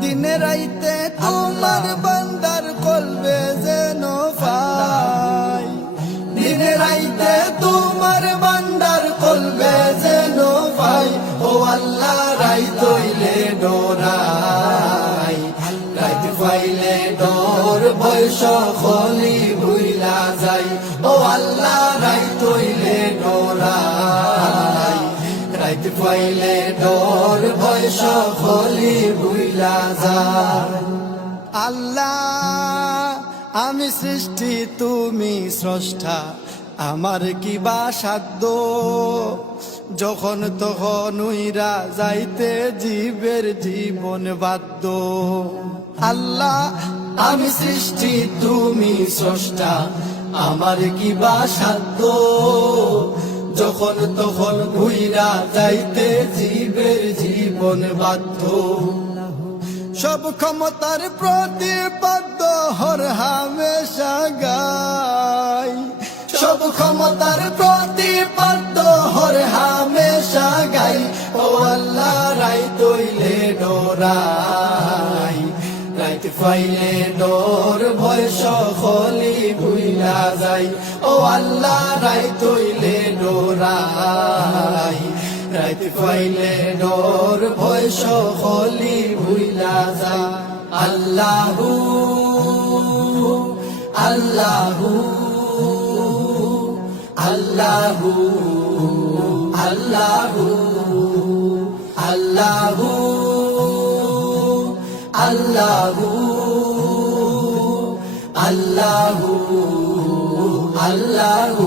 দিনে রাইতে তোমার বান্দার কলবে যেন পাই, দিনে রাইতে তোমার বান্দার কলবে যেন পাই। ও আল্লাহ রাইত হইলে ডরাই, রাইত পাইলে ডর বয়স খলি ভুইলা যাই। ও আল্লাহ রাইত হইলে ডরাই, রাইত পাইলে ডর বয়স খলি ভুইলা যাই। আল্লাহ আমি সৃষ্টি তুমি স্রষ্টা, আমার কি বা সাধ্য, যখন তখন উইরা যাইতে জীবের জীবন বাধ্য। আল্লাহ আমি সৃষ্টি তুমি স্রষ্টা, আমার কি বা সাধ্য, যখন তখন উইরা যাইতে জীবের জীবন বাধ্য। সব ক্ষমতার প্রতিপাদ্য হর হামেশা গাই, সব ক্ষমতার প্রতিপাদ্য হর হামেশা গাই। ও আল্লাহ রাইত হইলে ডরাই, রাইত পাইলে ডর ভয় সকলি ভুইলা যাই। ও আল্লাহ রাইত হইলে ডরাই, রাইত পাইলে ডর ভয় সকলি ভুইলা যায়। আল্লাহু আল্লাহু আল্লাহু আল্লাহু আল্লাহু আল্লাহু আল্লাহু আল্লাহু